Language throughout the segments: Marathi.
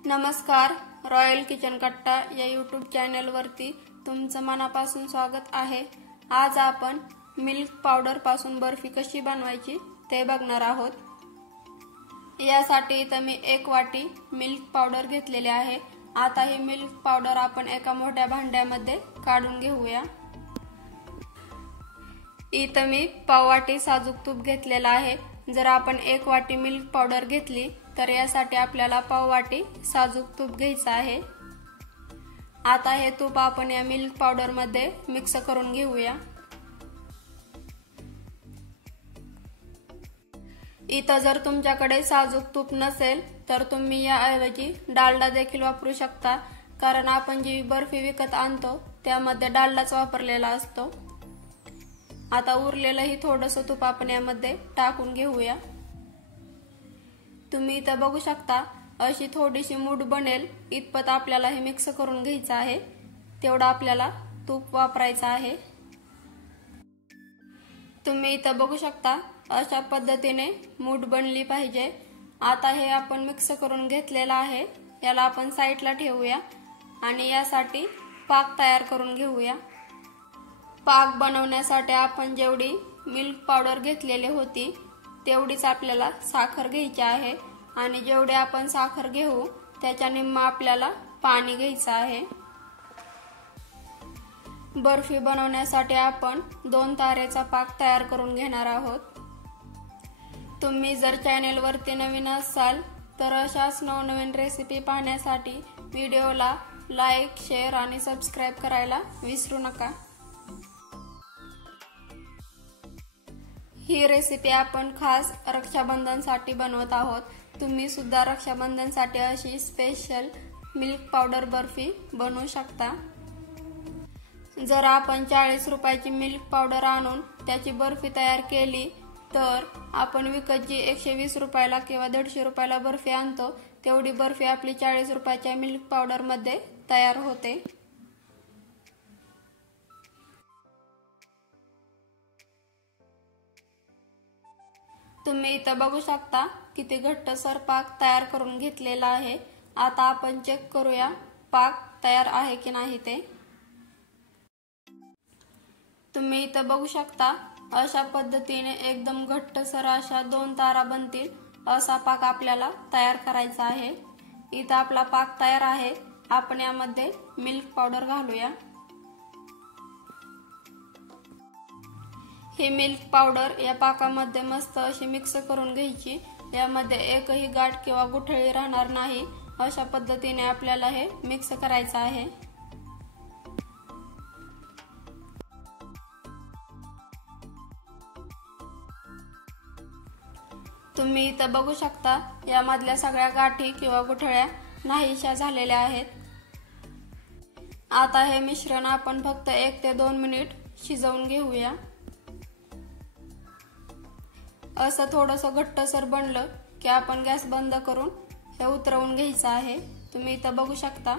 नमस्कार, रॉयल किचन कट्टा या यूट्यूब चॅनलवरती तुमचं मनापासून स्वागत आहे। आज आपण मिल्क पावडर पासून बर्फी कशी बनवायची ते बघणार आहोत। यासाठी इथे मी 1 वाटी मिल्क पावडर घेतलेली आहे। आता ही मिल्क पावडर आपण एका मोठ्या भांड्यामध्ये काढून घेऊया। इथे मी पाव वाटी साजूक तूप घेतलेला आहे। जर आपण 1 वाटी मिल्क पावडर घेतली तर यासाठी आपल्याला पाव वाटी साजूक तूप घ्यायचं आहे। आता हे तूप आपण या मिल्क पावडर मध्ये मिक्स करून घेऊया। इथं जर तुमच्याकडे साजूक तूप नसेल तर तुम्ही याऐवजी डालडा देखील वापरू शकता, कारण आपण जी बर्फी विकत आणतो त्यामध्ये डालडाच वापरलेला असतो। आता उरलेलं ही थोडंसं तूप आपण यामध्ये टाकून घेऊया। तुम्ही इथं बघू शकता अशी थोडीशी मूठ बनेल इतपत आपल्याला हे मिक्स करून घ्यायचं आहे। तेवढं आपल्याला तूप वापरायचं आहे। तुम्ही इथं बघू शकता अशा पद्धतीने मूठ बनली पाहिजे। आता हे आपण मिक्स करून घेतलेलं आहे, याला आपण साईडला ठेवूया आणि यासाठी पाक तयार करून घेऊया। पाक बनवण्यासाठी आपण जेवढी मिल्क पावडर घेतलेली होती तेवढीच आपल्याला साखर घ्यायची आहे आणि जेवढे आपण साखर घेऊ त्याच्या निम्मा आपल्याला पाणी घ्यायचं आहे। बर्फी बनवण्यासाठी आपण 2 तारेचा पाक तयार करून घेणार आहोत। तुम्ही जर चॅनेलवरती नवीन असाल तर अशाच नवनवीन रेसिपी पाहण्यासाठी व्हिडिओला लाईक, शेअर आणि सबस्क्राइब करायला विसरू नका। ही रेसिपी आपण खास रक्षाबंधनसाठी बनवत आहोत। तुम्ही सुद्धा रक्षाबंधनसाठी अशी स्पेशल मिल्क पावडर बर्फी बनवू शकता। जर आपण 40 रुपयाची मिल्क पावडर आणून त्याची बर्फी तयार केली तर आपण विकत जी 120 रुपयाला किंवा 150 रुपयाला बर्फी आणतो तेवढी बर्फी आपली 40 रुपयाच्या मिल्क पावडर मध्ये तयार होते। तुम्ही इथं बघू शकता किती घट्टसर पाक तयार करून घेतलेला आहे। आता आपण चेक करूया पाक तयार आहे की नाही ते। तुम्ही इथं बघू शकता अशा पद्धतीने एकदम घट्टसर अशा 2 तारा बनतील असा पाक आपल्याला तयार करायचा आहे। इथं आपला पाक तयार आहे। आपण यामध्ये मिल्क पावडर घालूया। ही मिल्क पावडर या पाकामध्ये मस्त अशी मिक्स करून घ्यायची। यामध्ये एकही गाठ किंवा गुठळी राहणार नाही अशा पद्धतीने आपल्याला हे मिक्स करायचं आहे। तुम्ही इथं बघू शकता यामधल्या सगळ्या गाठी किंवा गुठळ्या नाहीशा झालेल्या आहेत। आता हे मिश्रण आपण फक्त 1 ते 2 मिनिट शिजवून घेऊया। असं थोडंसं घट्टसर बनलं की आपण गॅस बंद करून हे उतरवून घ्यायचं आहे। तुम्ही इथं बघू शकता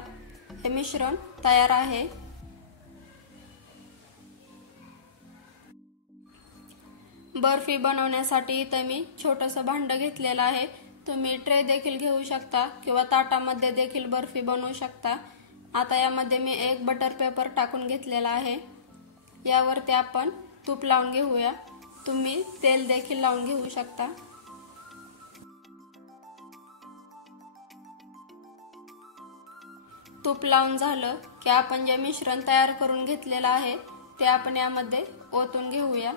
हे मिश्रण तयार आहे। बर्फी बनवण्यासाठी इथं मी छोटंसं भांडं घेतलेलं आहे। तुम्ही ट्रे देखील घेऊ शकता किंवा ताटामध्ये देखील बर्फी बनवू शकता। आता यामध्ये मी 1 बटर पेपर टाकून घेतलेला आहे। यावरती आपण तूप लावून घेऊया। तुम्ही तेल देखील लावून घेऊ शकता। तूप लावून झालं की आपण जे मिश्रण तयार करून घेतलेलं आहे ते आपण यामध्ये ओतून घेऊया।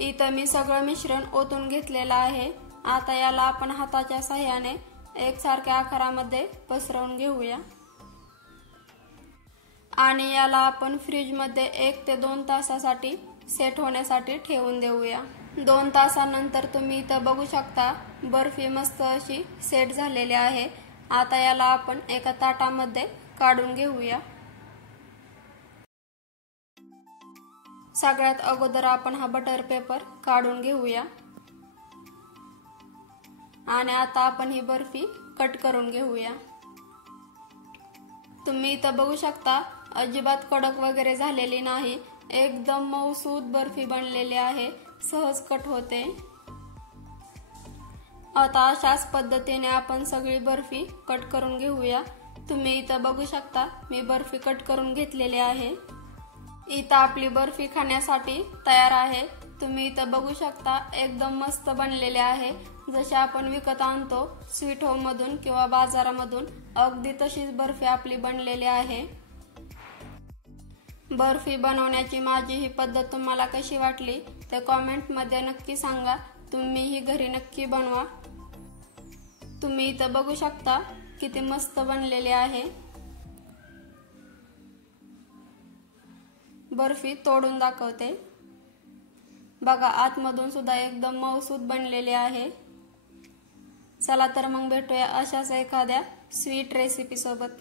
इथं मी सगळं मिश्रण ओतून घेतलेलं आहे। आता याला आपण हाताच्या सहाय्याने एकसारख्या आकारामध्ये पसरवून घेऊया आणि याला आपण फ्रीज मध्ये 1 ते 2 तासासाठी सेट होण्यासाठी ठेवून देऊया। 2 तासानंतर तुम्ही इथं बघू शकता बर्फी मस्त अशी सेट झालेली आहे। आता याला आपण एका ताटामध्ये काढून घेऊया। सगळ्यात अगोदर आपण हा बटर पेपर काढून घेऊया आणि आता आपण ही बर्फी कट करून घेऊया। तुम्ही इथं बघू शकता अजिबात कडक वगैरे झालेली नाही, एकदम मऊसूत बर्फी बनलेली आहे, सहज कट होते। आता अशाच पद्धतीने आपण सगळी बर्फी कट करून घेऊया। तुम्ही इथं बघू शकता मी बर्फी कट करून घेतलेली आहे। इथं आपली बर्फी खाण्यासाठी तयार आहे। तुम्ही इथं बघू शकता एकदम मस्त बनलेले आहे, जसे आपण विकत आणतो स्वीट होम मधून किंवा बाजारामधून, अगदी तशीच बर्फी आपली बनलेली आहे। बर्फी बनवण्याची माझी ही पद्धत तुम्हाला कशी वाटली ते कमेंट मध्ये नक्की सांगा। तुम्ही ही घरी नक्की बनवा। तुम्ही इथं बघू शकता किती मस्त बनलेले आहे। बर्फी तोडून दाखवते, बघा आतमधून सुद्धा एकदम मऊसूत बनलेली आहे। चला तर मग भेटूया अशाच एखाद्या स्वीट रेसिपी सोबत।